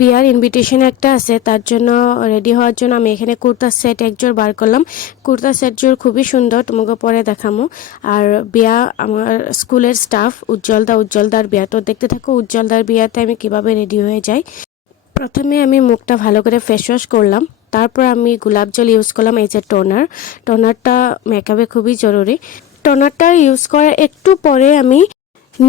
বিয়ার invitation একটা আছে, তার জন্য রেডি হওয়ার জন্য আমি এখানে কুর্তা সেট একজোড় বার করলাম। কুর্তা সেট জোড় খুবই সুন্দর, তোমাকে পরে দেখামো। আর বিয়া আমার স্কুলের স্টাফ উজ্জ্বলদার বিয়া। তো দেখতে থাকো উজ্জ্বলদার বিয়াতে আমি কিভাবে রেডি হয়ে যাই। প্রথমে আমি মুখটা ভালো করে ফেস ওয়াশ করলাম, তারপর আমি গোলাপ জল ইউজ করলাম। এই যে টোনারটা মেকআপে খুবই জরুরি। টোনারটা ইউজ করার একটু পরে আমি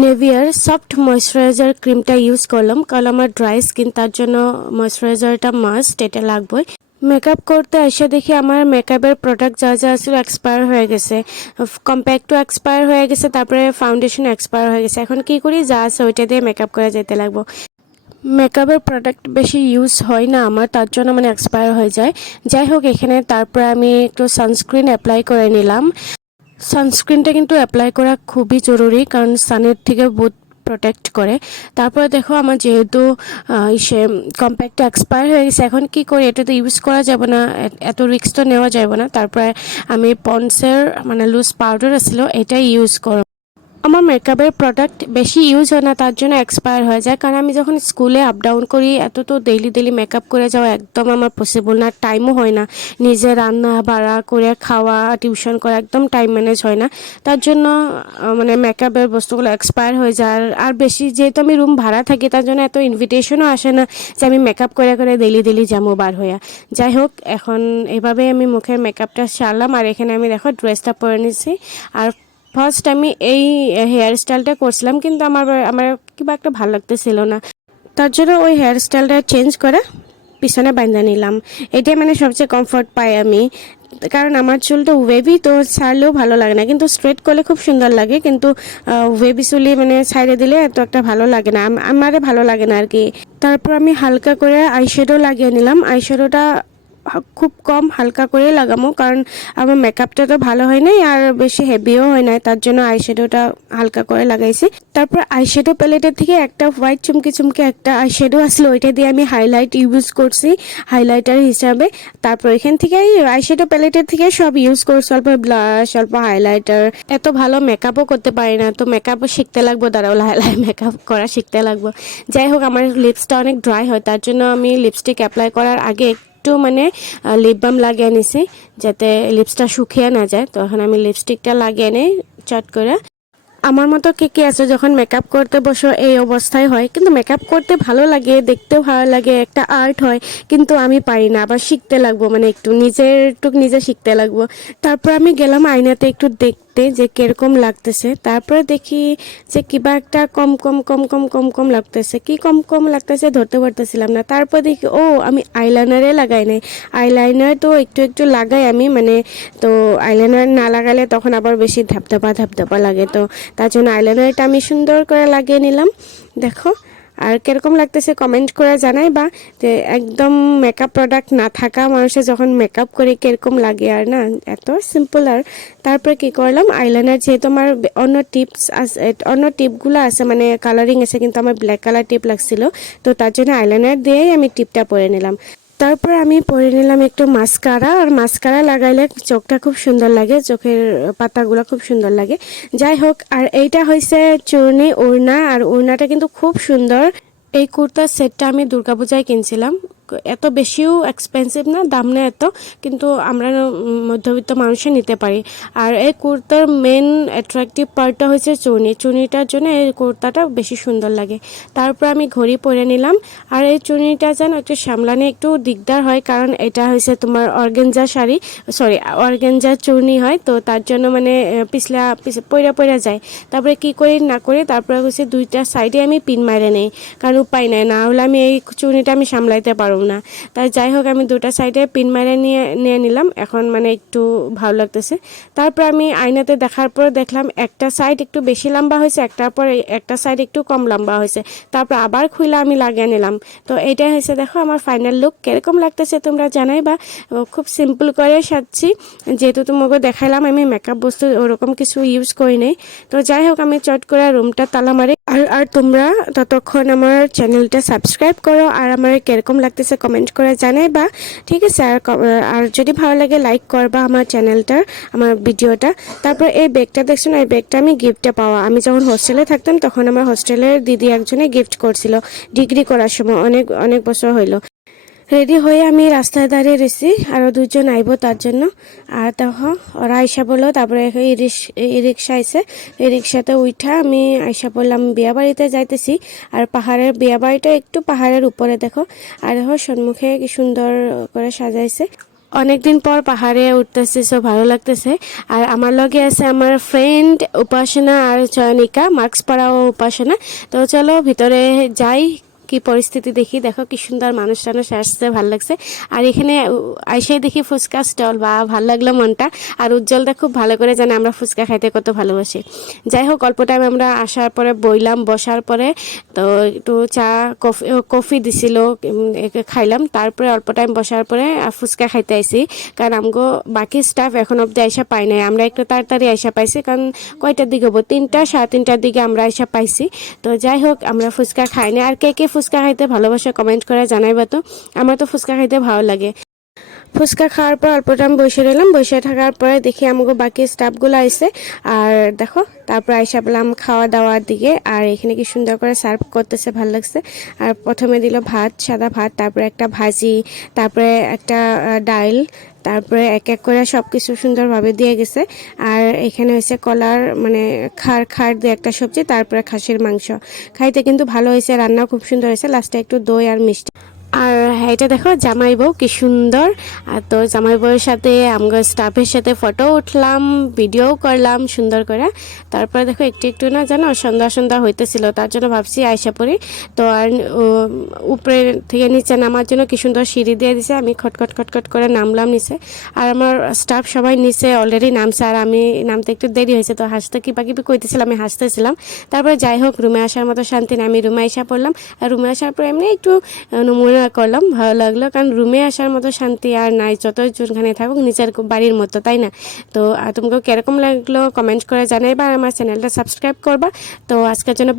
নেভিয়ার সফট ময়শ্চারাইজার ক্রিমটা ইউজ করলাম, কারণ আমার ড্রাই স্কিন, তার জন্য ময়শ্চারাইজারটা মাস্ট, এটা লাগবে। মেকআপ করতে এসে দেখি আমার মেকআপের প্রোডাক্ট যা যা ছিল এক্সপায়ার হয়ে গেছে। কম্প্যাক্টও এক্সপায়ার হয়ে গেছে, তারপরে ফাউন্ডেশন এক্সপায়ার হয়ে গেছে। এখন কি করি, যা আছে ওইটা দিয়ে মেকআপ করে যেতে লাগবো। মেকআপের প্রোডাক্ট বেশি ইউজ হয় না আমার, তার জন্য মানে এক্সপায়ার হয়ে যায়। যাই হোক, এখানে তারপরে আমি একটু সানস্ক্রিন অ্যাপ্লাই করে নিলাম। সানস্ক্রিনটা কিন্তু অ্যাপ্লাই করা খুবই জরুরি, কারণ সানের থেকে বহুত প্রোটেক্ট করে। তারপরে দেখো আমার যেহেতু সে কম্প্যাক্টটা এক্সপায়ার হয়ে গেছে, এখন কি করি, এটা তো ইউজ করা যাবে না, এত রিস্ক তো নেওয়া যাবে না। তারপরে আমি পন্সের মানে লুজ পাউডার আছিল, এটাই ইউজ করব। আমার মেকআপের প্রোডাক্ট বেশি ইউজ হয় না, তার জন্য এক্সপায়ার হয়ে যায়। কারণ আমি যখন স্কুলে আপ ডাউন করি, এত তো ডেইলি মেকআপ করে যাওয়া একদম আমার পসিবল না, টাইমও হয় না। নিজে রান্না বাড়া করে খাওয়া, টিউশন করা, একদম টাইম ম্যানেজ হয় না। তার জন্য মানে মেকআপের বস্তুগুলো এক্সপায়ার হয়ে যায়। আর বেশি যেহেতু আমি রুম ভাড়া থাকি, তার জন্য এত ইনভিটেশনও আসে না যে আমি মেকআপ করে ডেইলি যাবো বার হইয়া। যাই হোক, এখন এভাবে আমি মুখের মেকআপটা সারলাম। আর এখানে আমি দেখো ড্রেসটা পরে নিছি। আর ফার্স্ট আমি এই হেয়ার স্টাইলটা করছিলাম, কিন্তু আমার কিবা একটা ভালো লাগতেছিল না, তার জন্য ওই হেয়ার স্টাইলটা চেঞ্জ করে পিছনে বাঁধা নিলাম। এটাই মানে সবচেয়ে কমফর্ট পাই আমি, কারণ আমার চুলটা ওয়েভি, তো ছাড়লেও ভালো লাগে না, কিন্তু স্ট্রেট করলে খুব সুন্দর লাগে। কিন্তু ওয়েভি চুলি মানে ছাইড়ে দিলে এত একটা ভালো লাগে না, আমারে ভালো লাগে না আর কি। তারপর আমি হালকা করে আইশ্যাডো লাগিয়ে নিলাম। আইশ্যাডোটা খুব কম হালকা করে লাগামো, কারণ আমার মেকআপটা তো ভালো হয় নাই আর বেশি হেভিও হয় নাই, তার জন্য আইশ্যাডোটা হালকা করে লাগাইছি। তারপর আইশ্যাডো প্যালেটের থেকে একটা হোয়াইট চুমকি একটা আইশ্যাডো আসলো, ওইটা দিয়ে আমি হাইলাইট ইউজ করছি হাইলাইটার হিসাবে। তারপর এখান থেকে আইশ্যাডো প্যালেটের থেকে সব ইউজ করছি, অল্প ব্লাশ, অল্প হাইলাইটার। এত ভালো মেকআপও করতে পারি না, তো মেকআপও শিখতে লাগবো, দাঁড়াও লাহে মেকআপ করা শিখতে লাগবো। যাই হোক, আমার লিপসটা অনেক ড্রাই হয়, তার জন্য আমি লিপস্টিক অ্যাপ্লাই করার আগে একটু মানে লিপ বাম লাগিয়ে নিছি, যাতে লিপসটা শুকিয়ে না যায়। তো এখন আমি লিপস্টিকটা লাগিয়ে নিই চট করে। আমার মতো কে কে আছে যখন মেকআপ করতে বসো এই অবস্থায় হয়, কিন্তু মেকআপ করতে ভালো লাগে, দেখতেও ভালো লাগে, একটা আর্ট হয়, কিন্তু আমি পারি না। আবার শিখতে লাগবো, মানে একটু নিজে শিখতে লাগবো। তারপর আমি গেলাম আয়নাতে একটু দেখতে যে কিরকম লাগতেছে। তারপরে দেখি যে কিবা একটা কম লাগতেছে, কি কম লাগতেছে ধরতে পারতেছিলাম না। তারপর দেখি আমি আইলাইনারে লাগাই নাই। আইলাইনার তো একটু লাগাই আমি, মানে তো আইলাইনার না লাগালে তখন আবার বেশি ধাপধাপা লাগে, তো তার জন্য আইলাইনারটা আমি সুন্দর করে লাগিয়ে নিলাম। দেখো আর কিরকম লাগতেছে কমেন্ট করে জানাই, বা যে একদম মেকআপ প্রোডাক্ট না থাকা মানুষের যখন মেকআপ করে কিরকম লাগে আর না, এত সিম্পল। আর তারপরে কি করলাম, আইলাইনার যেহেতু আমার অন্য টিপগুলো আছে, মানে কালারিং আছে, কিন্তু আমার ব্ল্যাক কালার টিপ লাগছিল, তো তার জন্য আইলাইনার দিয়েই আমি টিপটা পরে নিলাম। তারপর আমি পরে নিলাম একটু মাস্কারা। আর মাস্কারা লাগাইলে চোখটা খুব সুন্দর লাগে, চোখের পাতাগুলো খুব সুন্দর লাগে। যাই হোক, আর এইটা হয়েছে চুর্নি ওড়না, আর ওড়নাটা কিন্তু খুব সুন্দর। এই কুর্তার সেটটা আমি দুর্গাপূজায় কিনছিলাম, এত বেশিও এক্সপেন্সিভ না, দাম না এত, কিন্তু আমরা মধ্যবিত্ত মানুষে নিতে পারি। আর এই কুর্তার মেন অ্যাট্রাকটিভ পার্টটা হচ্ছে চুনিটার জন্য এই কুর্তাটা বেশি সুন্দর লাগে। তারপর আমি ঘড়ি পরে নিলাম। আর এই চুনিটা যেন একটু সামলানে একটু দিকদার হয়, কারণ এটা হয়েছে তোমার অর্গেঞ্জা চুনি হয়, তো তার জন্য মানে পইরা যায়। তারপরে কি করি না করি, তারপরে হচ্ছে দুইটা সাইডে আমি পিন মারে নেই, কারণ উপায় নাই, না হলে আমি এই চুনিটা আমি সামলাইতে পারবো না। তাই যাই হোক, আমি দুটা সাইডে পিন মারে নিয়ে নিলাম, এখন মানে একটু ভালো লাগতেছে। তারপর আমি আয়নাতে দেখার পর দেখলাম একটা সাইড একটু বেশি লম্বা হয়েছে, একটা সাইড একটু কম লম্বা হয়েছে। তারপর আবার খুলে আমি লাগিয়ে নিলাম। তো এইটাই হয়েছে, দেখো আমার ফাইনাল লুক কিরকম লাগতেছে তোমরা জানাই। বা খুব সিম্পল করে সাজছি, যেহেতু তোমাকে দেখাইলাম আমি মেকআপ বস্তু ওরকম কিছু ইউজ করি নাই। তো যাই হোক, আমি চট করে রুমটা তালা মারি। আর তোমরা ততক্ষণ আমার চ্যানেলটা সাবস্ক্রাইব করো, আর আমার কিরকম লাগতেছে লাগতেছে কমেন্ট করে জানাইবা, ঠিক আছে। আর যদি ভালো লাগে লাইক করবা আমার চ্যানেলটার, আমার ভিডিওটা। তারপর এই ব্যাগটা দেখছো না, এই ব্যাগটা আমি গিফটে পাওয়া। আমি যখন হোস্টেলে থাকতাম তখন আমার হোস্টেলের দিদি একজনে গিফট করছিল ডিগ্রি করার সময়, অনেক অনেক বছর হইলো। রেডি হয়ে আমি রাস্তায় দাঁড়িয়ে রয়েছি, আরও দুজন আইব তার জন্য। আর তখন ওরা আইসা বললো, তারপরে ই রিক্সা আইসে, এই রিক্সাতে উঠা আমি আইসা বললাম বিয়া বাড়িতে যাইতেছি। আর পাহাড়ের বিয়া বাড়িটা একটু পাহাড়ের উপরে দেখো, আর দেখো সম্মুখে কি সুন্দর করে সাজাইছে। অনেকদিন পর পাহাড়ে উঠতেছে, সো ভালো লাগতেছে। আর আমার লগে আছে আমার ফ্রেন্ড উপাসনা আর চয়নিকা, মার্কস পড়া ও উপাসনা। তো চলো ভিতরে যাই, কি পরিস্থিতি দেখি। দেখো কি সুন্দর মানুষ টানুষ আসছে, ভালো লাগছে। আর এখানে আইসাই দেখি ফুচকা স্টল, বা ভালো লাগলো মনটা। আর উজ্জ্বলটা খুব ভালো করে জানে আমরা ফুচকা খাইতে কত ভালোবাসি। যাই হোক, অল্প টাইম আমরা আসার পরে বইলাম, বসার পরে তো একটু চা কফি দিছিল, খাইলাম। তারপরে অল্প টাইম বসার পরে ফুচকা খাইতে আইসি, কারণ আমগো বাকি স্টাফ এখন অব্দি আইসা পাই নাই। আমরা একটু তাড়াতাড়ি আইসা পাইছি, কারণ কয়টার দিকে হবো, 3টা 3:30টার দিকে আমরা আইসা পাইছি। তো যাই হোক, আমরা ফুচকা খাইনি। আর কে কে ফুচকা খাইতে ভালোবাসে কমেন্ট করে জানাইবা তো। আমার তো ফুচকা খাইতে ভালো লাগে। ফুচকা খাওয়ার পর অল্প টাইম বসে রইলাম, বসে থাকার পরে দেখি আমাকে বাকি স্টাফগুলো আইসে। আর দেখো তারপর আইসা পেলাম খাওয়া দাওয়ার দিকে। আর এখানে কি সুন্দর করে সার্ভ করতেছে, ভালো লাগছে। আর প্রথমে দিল ভাত, সাদা ভাত, তারপরে একটা ভাজি, তারপরে একটা ডাল, তারপরে এক এক করে সব কিছু সুন্দরভাবে দিয়ে গেছে। আর এখানে হয়েছে কলার মানে খাড় দিয়ে একটা সবজি, তারপরে খাসির মাংস। খাইতে কিন্তু ভালো হয়েছে, রান্না খুব সুন্দর হয়েছে। লাস্টে একটু দই আর মিষ্টি। আর এটা দেখো জামাই বউ কি সুন্দর। আর তো জামাই বউয়ের সাথে আমরা স্টাফের সাথে ফটো উঠলাম, ভিডিও করলাম সুন্দর করে। তারপরে দেখো একটু একটু না জানো সন্ধ্যা হইতেছিল, তার জন্য ভাবছি আয়সা পড়ি। তো আর উপরে থেকে নিচে নামার জন্য কি সুন্দর সিঁড়ি দিয়ে দিছে, আমি খটখট করে নামলাম নিচে। আর আমার স্টাফ সবাই নিচে অলরেডি নামছে, আর আমি নামতে একটু দেরি হয়েছে, তো হাসতে কিবা কইতেছিলাম, আমি হাসতেছিলাম। তারপরে যাই হোক, রুমে আসার মতো শান্তি নেই, আমি রুমে আসা পড়লাম। আর রুমে আসার পর এমনি একটু নমুনা করলাম, ভালো লাগলো। কারণ রুমে আসার মতো শান্তি আর নাই, যত জনখানে থাকুক নিজের বাড়ির মতো, তাই না? তো তোমাকে কিরকম লাগলো কমেন্ট করে জানাইবা, আর আমার চ্যানেলটা সাবস্ক্রাইব করবা। তো আজকের জন্য